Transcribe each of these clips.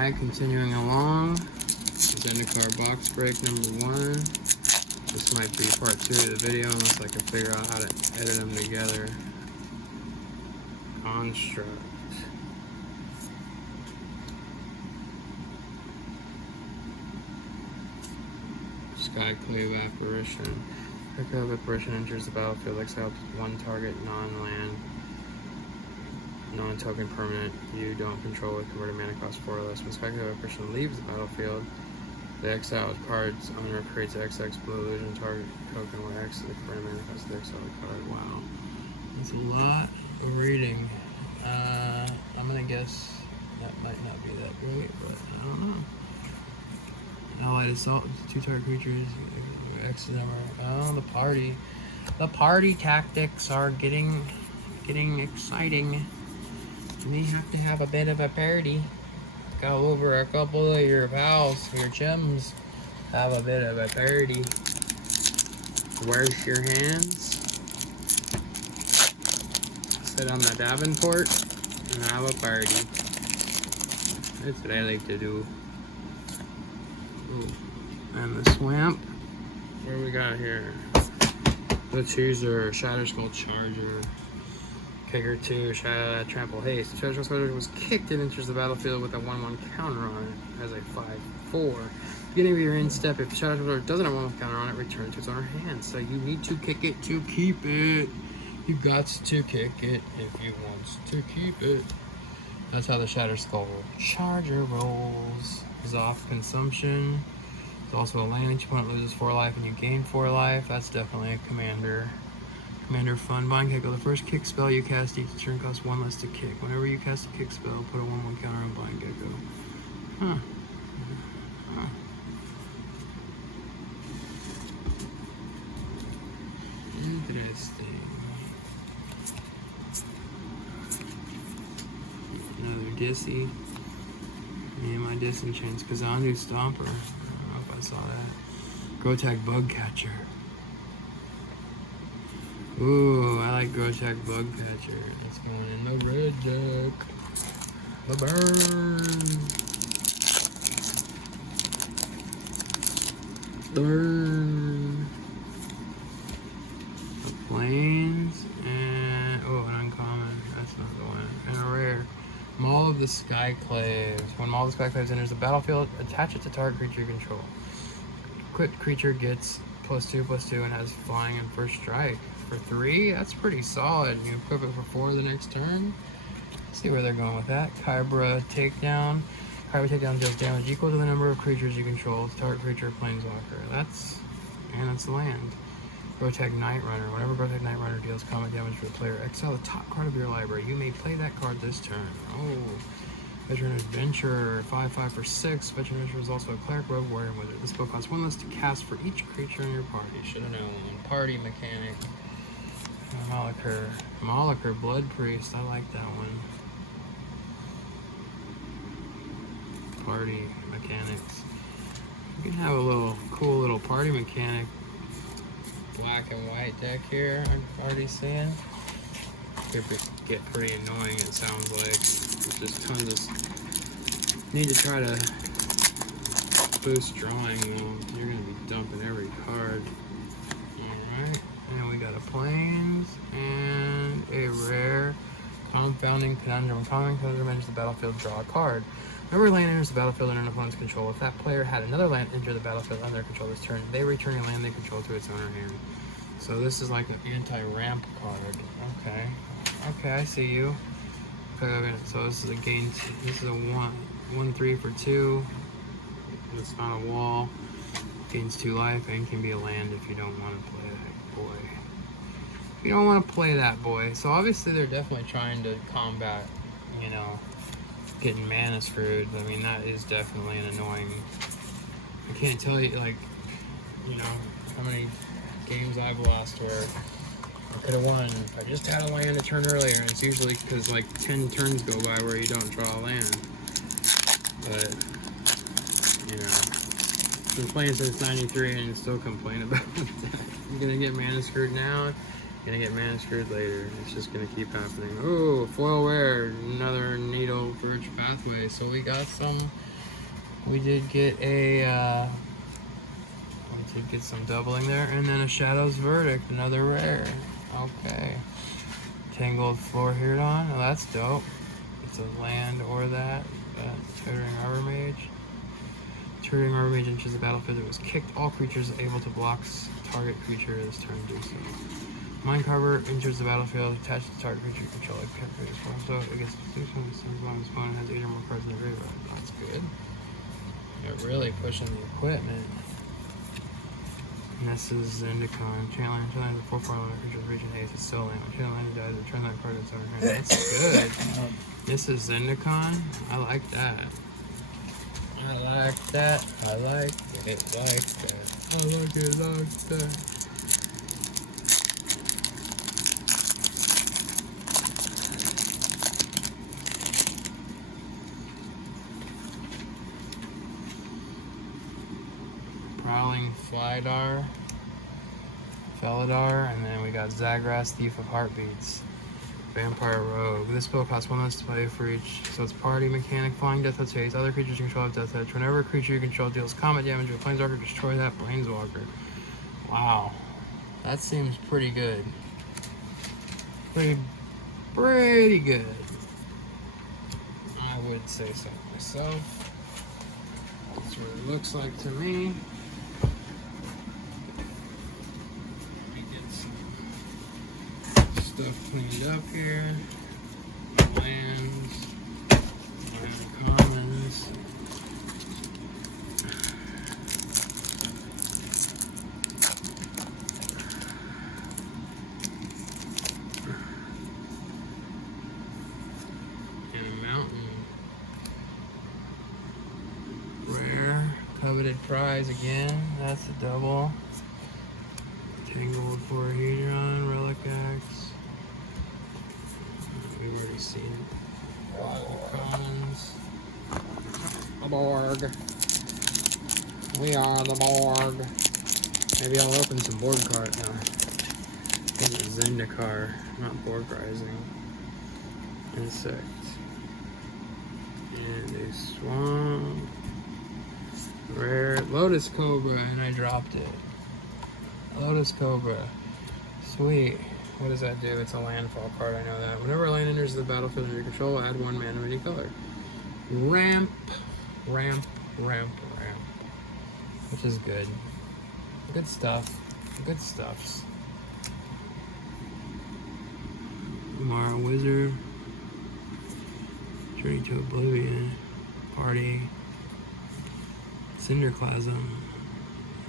Alright, continuing along. Zendikar box break number 1. This might be part 2 of the video unless I can figure out how to edit them together. Construct. Skyclave apparition. Skyclave apparition enters the battlefield, exiles one target non-land, non-token permanent you don't control with converted mana cost 4 or less. When Skyclave apparition leaves the battlefield, the exiled card's owner creates an XX blue illusion target token where X is the converted mana cost of the exiled card. Wow. That's a lot of reading. I'm gonna guess that might not be that great, but I don't know. Allied assault, 2 target creatures, X number. Oh, the party tactics are getting exciting. We have to have a bit of a party. Go over a couple of your pals, your chums. Have a bit of a party. Wash your hands. Sit on the Davenport and have a party. That's what I like to do. Ooh. And the swamp. What do we got here? The Chooser, Shatter Skull Charger, Kicker 2, Shadow Trample Haste. The Shatter Skull Charger was kicked and enters the battlefield with a 1/1 counter on it as a 5/4. Beginning of your end step, if the Shatter Skull Charger doesn't have a 1/1 counter on it, return to its owner's hand. So you need to kick it to keep it. You got to kick it if you want to keep it. That's how the Shatter Skull Charger rolls. Is off consumption. It's also a land. Each opponent loses 4 life and you gain 4 life. That's definitely a commander fun. Blind Gecko. The first kick spell you cast each turn costs 1 less to kick. Whenever you cast a kick spell, put a 1/1 counter on Blind Gecko. Huh. Interesting. Another Dissy. Yeah, my Disenchants. Kazandu Stomper. I don't know if I saw that. Grotag Bug Catcher. Ooh, I like Grotag Bug Catcher. It's going in the red deck. The burn. The plains. And oh, an uncommon. That's not the one. And a rare. Maul of the Skyclaves. When Maul of the Skyclaves enters the battlefield, attach it to target creature you control. Equipped creature gets +2/+2 and has flying and first strike. For 3, that's pretty solid. You equip it for 4 the next turn. Let's see where they're going with that. Kybra Takedown. Kybra Takedown deals damage equal to the number of creatures you control. Target creature Planeswalker. That's land. Grotag Night Runner. Whenever Grotag Night Runner deals combat damage to the player, exile the top card of your library. You may play that card this turn. Oh. Veteran Adventurer. 5/5 for 6. Veteran Adventurer is also a Cleric, Rogue, Warrior, and Wizard. This spell costs 1 less to cast for each creature in your party. Should have known. Party mechanic. Moliker, Blood Priest. I like that one. Party mechanics. You can have a cool little party mechanic. Black and white deck here. I'm already seeing. Could get pretty annoying. It sounds like there's just tons of. Need to try to boost drawing. Well, you're gonna be dumping every card. All right. And we got a plains and a rare Confounding Conundrum. Confounding Conundrum enters the battlefield, draw a card. Whenever land enters the battlefield under an opponent's control, if that player had another land enter the battlefield under their control this turn, they return a land they control to its owner hand. So this is like an anti-ramp card. Okay, I see you. Okay, so this is a gain. This is a 1/3 for 2. It's not a wall. Gains 2 life and can be a land if you don't want to play that boy. If you don't want to play that boy. So obviously they're definitely trying to combat, getting mana screwed. I mean, that is definitely an annoying. I can't tell you, how many games I've lost where I could have won if I just had a land a turn earlier. And it's usually because 10 turns go by where you don't draw a land. But, been playing since '93 and still complain about that. I'm gonna get mana screwed now. Gonna get mana screwed later. It's just gonna keep happening. Oh, foil rare, another Needle Birch Pathway. So we got some. We did get a. We did get some doubling there, and then a Shadow's Verdict, another rare. Okay. Tangled Floorhirdon. Oh, that's dope. It's a land or that. Tutoring Arbor Mage. Tutoring Arbor Mage enters the battlefield. It was kicked. All creatures able to block target creature this turn do so. Mind Carver enters the battlefield, attached to target creature you control like creature form. So I guess this opponent has 8 or more cards in the graveyard. That's good. They're really pushing the equipment. And this is Zendikar. Channel the 4/4 line creature's region haste. It's still land. When channel land dies, return that card to its owner. That's good. This is Zendikar. I like that. I like that. I like it like that. I like it like that. Prowling Felidar, and then we got Zagras, Thief of Heartbeats. Vampire Rogue. This spell costs 1 less to play for each, so it's party mechanic. Flying Death Touch haste. Other creatures you control have Death Touch. Whenever a creature you control deals combat damage to a Planeswalker, destroy that Planeswalker. Wow. That seems pretty good. Pretty good. I would say so myself. That's what it looks like to me. Stuff cleaned up here. Lands, commons. And a mountain. Rare. Coveted prize again. That's a double. Tangled Floorhirdon, Relic Axe. We've already seen it. A lot of commons. The Borg. We are the Borg. Maybe I'll open some board cards now. I think it's Zendikar, not Borg Rising. Insect. And a swamp. Rare. Lotus Cobra, and I dropped it. Lotus Cobra. Sweet. What does that do? It's a landfall card, I know that. Whenever a land enters the battlefield under your control, add 1 mana of any color. Ramp. Which is good. Good stuff. Good stuffs. Mara Wizard. Journey to Oblivion. Party. Cinderclasm.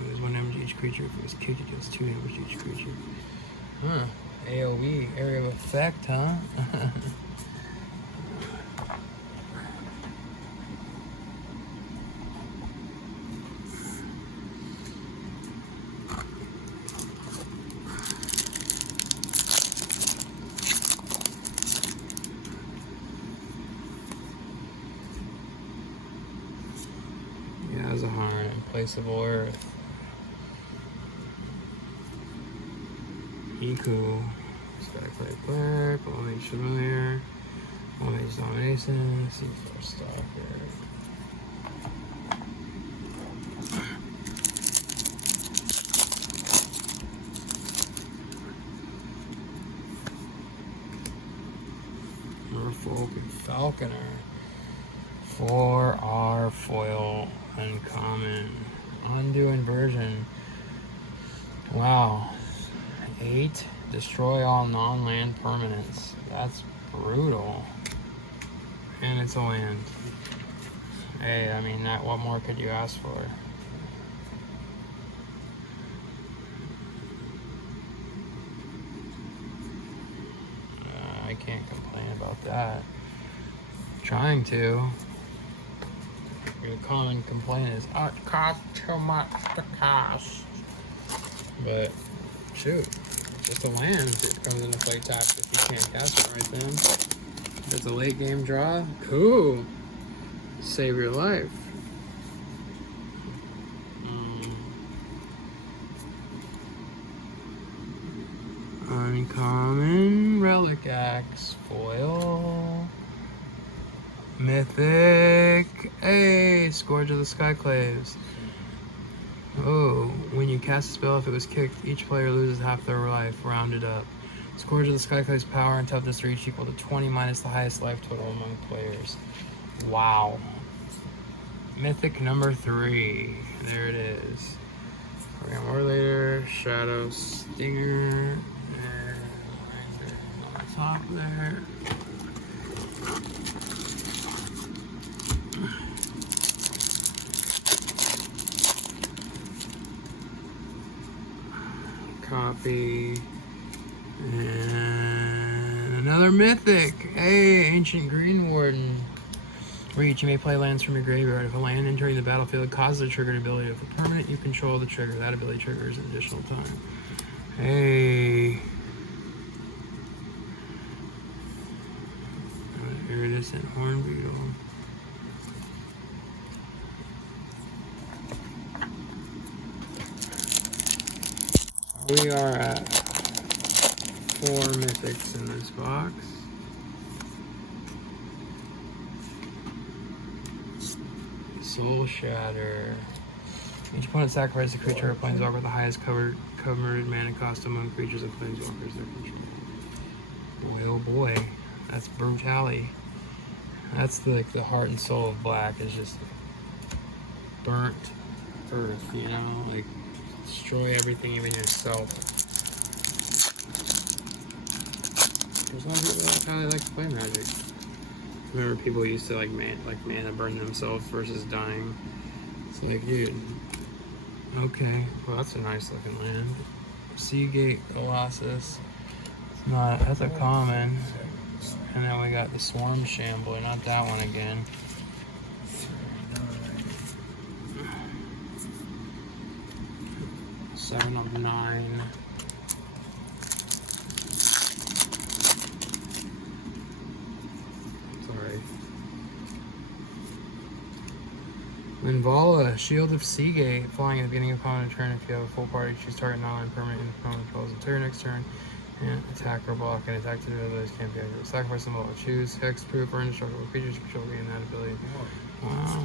It was 1 damage to each creature. If it was kicked, it deals 2 damage to each creature. Huh. AoE, area of effect, huh? Yeah, as a harm, Placeable Earth. Iku. Skyclad Black, Mage Familiar, Mage Domination, C4 Stalker. Merfolk and Falconer. For our foil uncommon. Undo Inversion. Wow. 8. Destroy all non-land permanents. That's brutal. And it's a land. Hey, I mean, what more could you ask for? I can't complain about that. Trying to. The common complaint is, oh, it costs too much to cast. But, shoot. Just a land that comes into play tapped if you can't cast it right then. If it's a late game draw, cool. Save your life. Uncommon, Relic Axe, foil, mythic, hey, Scourge of the Skyclaves. Oh, when you cast a spell, if it was kicked, each player loses half their life, rounded up. Scourge of the Skyclave's power and toughness are each equal to 20 minus the highest life total among players. Wow. Mythic number 3. There it is. More later. Shadow Stinger. And on the top there. Copy. And another mythic. Hey, Ancient Green Warden. Reach, you may play lands from your graveyard. If a land entering the battlefield causes a triggered ability of a permanent, you control the trigger. That ability triggers an additional time. Hey. Iridescent Horn Beetle. We are at 4 mythics in this box. Soul Shatter. Each opponent sacrifices a creature or planeswalker with the highest covered mana cost among creatures and planeswalkers they control. Boy, oh boy, that's brutality. That's like the heart and soul of black, is just burnt earth, you know, like destroy everything, even yourself. There's a lot of people that's how they like to play Magic. Remember, people used to like mana burn themselves versus dying. It's like, dude, okay, well that's a nice looking land. Seagate Colossus. It's not, that's a common. And then we got the Swarm Shambler, not that one again. Seven of 9. Linvala, Shield of Seagate, flying at the beginning of opponent turn. If you have a full party, choose target non-land permanent and opponent controls a turn next turn. And attack or block, and attack to the abilities can't be activated. Sacrifice symbol, choose hexproof or indestructible creatures you control gain that ability. Wow.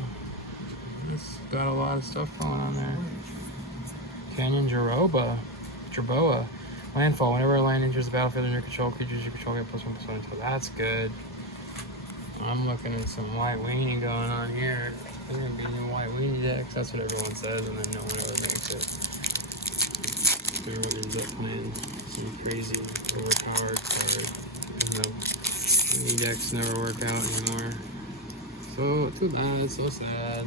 It's got a lot of stuff going on there. Canyon Jerboa. Landfall. Whenever a land enters the battlefield under your control, creatures you control get +1/+1 until that's good. I'm looking at some white weenie going on here. There's gonna be new white weenie decks. That's what everyone says, and then no one ever makes it. Everyone ends up playing some crazy overpowered card. Even though weenie decks never work out anymore. So too bad. So sad.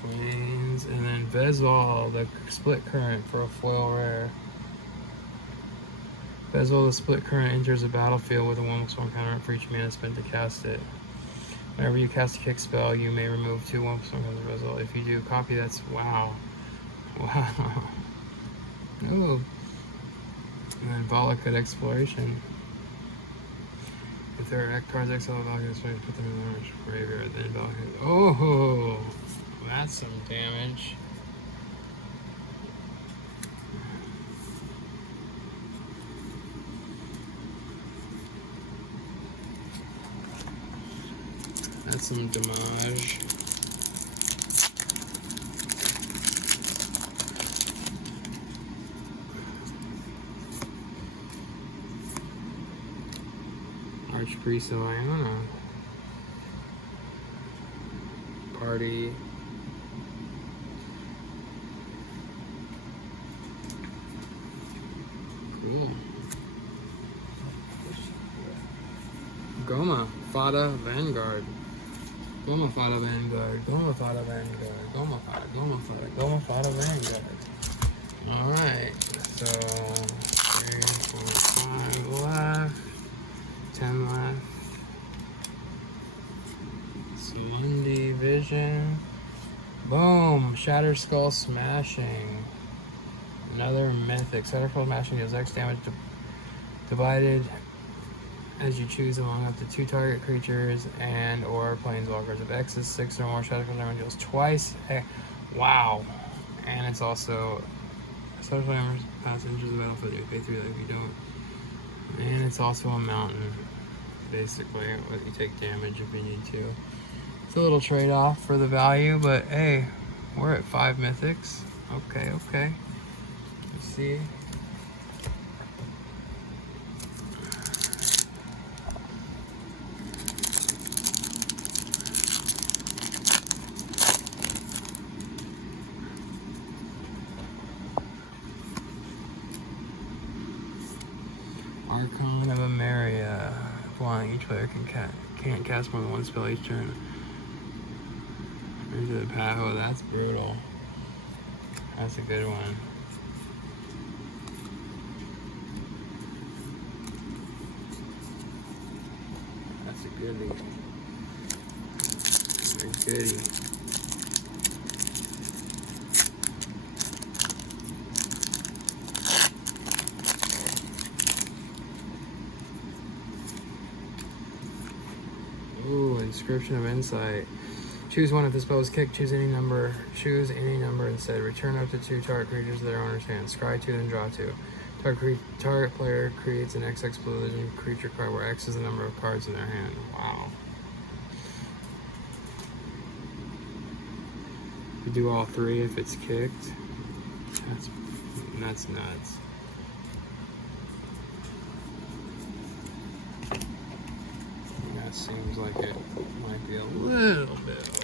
Queens, and then Vezal, the Split Current for a foil rare. Vezal, the Split Current enters a battlefield with a 1/1 counter for each mana spent to cast it. Whenever you cast a kick spell, you may remove 2 1/1 counters of Vezal. If you do, copy that's wow. Wow. Ooh. And then Volakut Exploration. If there are cards exiled, Volakut, put them in the orange graveyard, then Volakut. Oh! That's some damage. That's some damage. Archpriest of Iona. Party. Cool. Goma, Fada, Vanguard. Goma, Fada, Vanguard. Goma, Fada, Vanguard. Goma, Fada, Goma, Fada, Goma, Fada, Vanguard. Alright, so 3.5 left. 10 left. Salundi Vision. Boom! Shatter Skull Smashing. Another mythic. Shatter Skull Smashing deals X damage divided as you choose among up to 2 target creatures and or planeswalkers. If X is 6 or more, Shatter Skull damage deals twice. Wow! And it's also Social armor pass enters the battlefield. You pay 3 if you don't. And it's also a mountain. Basically, you take damage if you need to. It's a little trade-off for the value, but hey, we're at 5 mythics. Okay, okay. Let's see. Archon of Ameria. Flying, each player can't cast more than 1 spell each turn. Into the path. Oh, that's brutal. That's a good one. That's a goodie. A goodie. Ooh, Inscription of Insight. Choose one if the spell is kicked. Choose any number instead. Return up to 2 target creatures to their owner's hand. Scry 2, then draw 2. Target player creates an XX blue legend creature card where X is the number of cards in their hand. Wow. You do all 3 if it's kicked. That's nuts. That seems like it might be a little bit OP.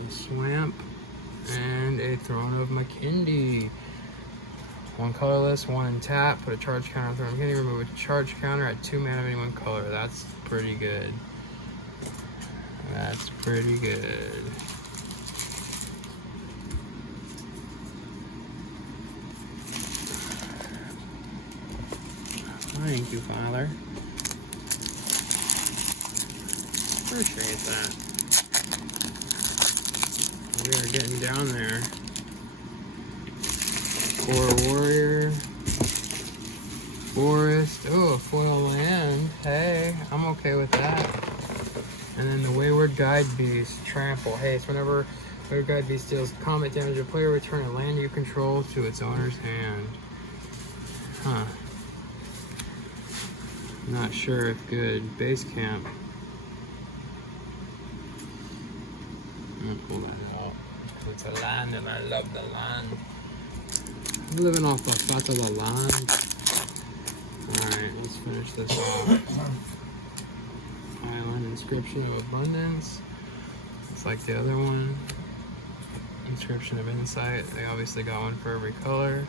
A Swamp and a Throne of Makindi. 1 colorless, 1 in tap, put a charge counter on Throne of Makindi, remove a charge counter at 2 mana of any 1 color. That's pretty good. That's pretty good. Thank you, Father. Appreciate that. We are getting down there. Core Warrior. Forest. Oh, a foil land. Hey, I'm okay with that. And then the Wayward Guide Beast. Trample. Hey, it's whenever Wayward Guide Beast deals combat damage, a player return a land you control to its owner's hand. Huh. Not sure if good. Base camp. I'm gonna pull that out. It's a land and I love the land. I'm living off the fat of the land. Alright, let's finish this off. Island Inscription of Abundance. It's like the other one. Inscription of Insight. They obviously got one for every color.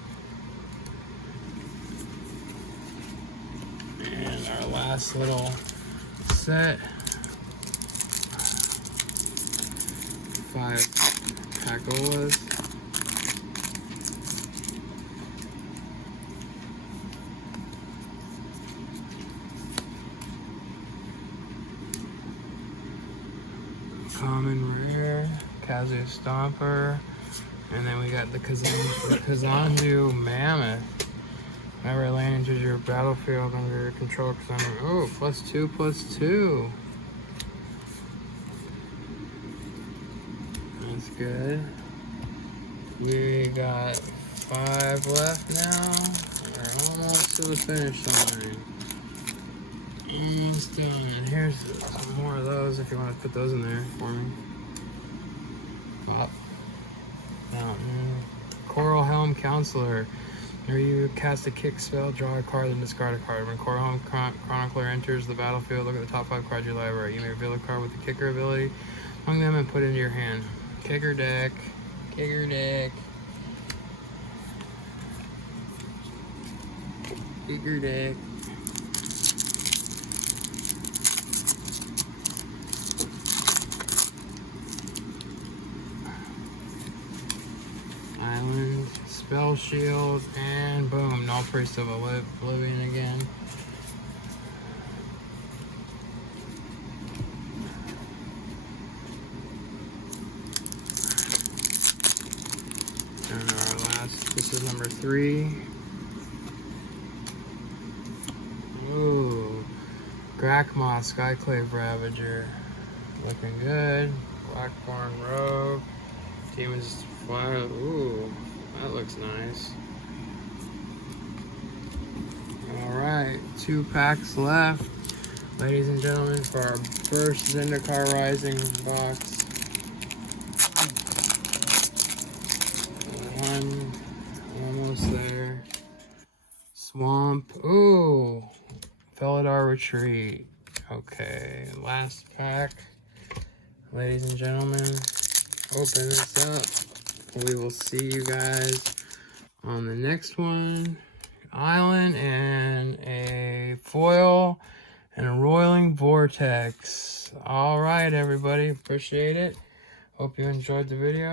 And our last little set, 5 Pagolas. Common Rare, Kazu Stomper, and then we got the Kazandu Mammoth. Whenever a land enters your battlefield under your control, oh, +2/+2. That's good. We got 5 left now. We're almost to the finish line. Almost done. Here's some more of those if you want to put those in there for me. Up. Mountain. Coral Helm Counselor. Whenever you cast a kick spell, draw a card and discard a card. When Coral Helm Chronicler enters the battlefield, look at the top 5 cards of your library. You may reveal a card with the kicker ability among them and put it into your hand. Kicker deck. Kicker deck. Kicker deck. Island, Spell Shield, and boom, Null Priest of Oblivion again. And our last, this is number 3. Ooh, Grakma Skyclave Ravager. Looking good. Blackborn Rogue. Demon's Fire. Ooh, that looks nice. Alright, 2 packs left. Ladies and gentlemen, for our first Zendikar Rising box. One, almost there. Swamp. Ooh, Felidar Retreat. Okay, last pack. Ladies and gentlemen, open this up. We will see you guys on the next one. Island and a foil and a roiling vortex. All right, everybody, appreciate it. Hope you enjoyed the video.